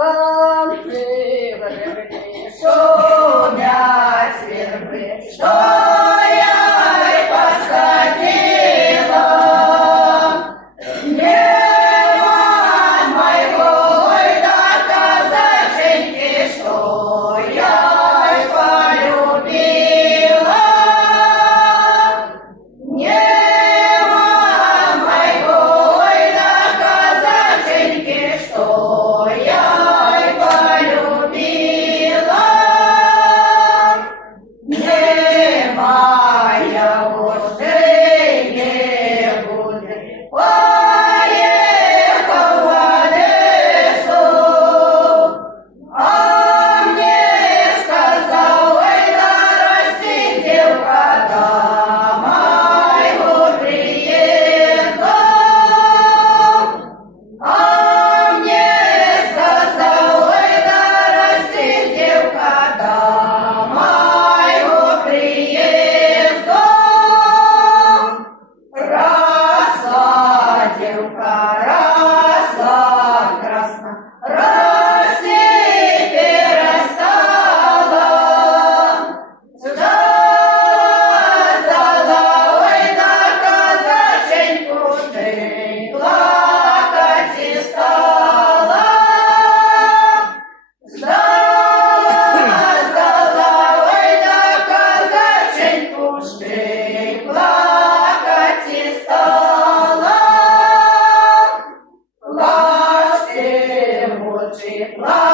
Танцы верби, шумят верби, что я и посадила. Нема моего да казаченьки, что я и полюбила. Нема моего да казаченьки, что я и полюбила. Нема я уже не буду. Поехал в Одессу, а мне сказал, ой, да рассидел до моего приезда. А мне сказал, ой, да рассидел до моего приезда. Росла, девка, росла красна, росте перестала. Ждала, ой, да казаченьку ты плакать и стала. Ждала, ой, да казаченьку ты плакать и стала. Плачь ты, мучи, плачь.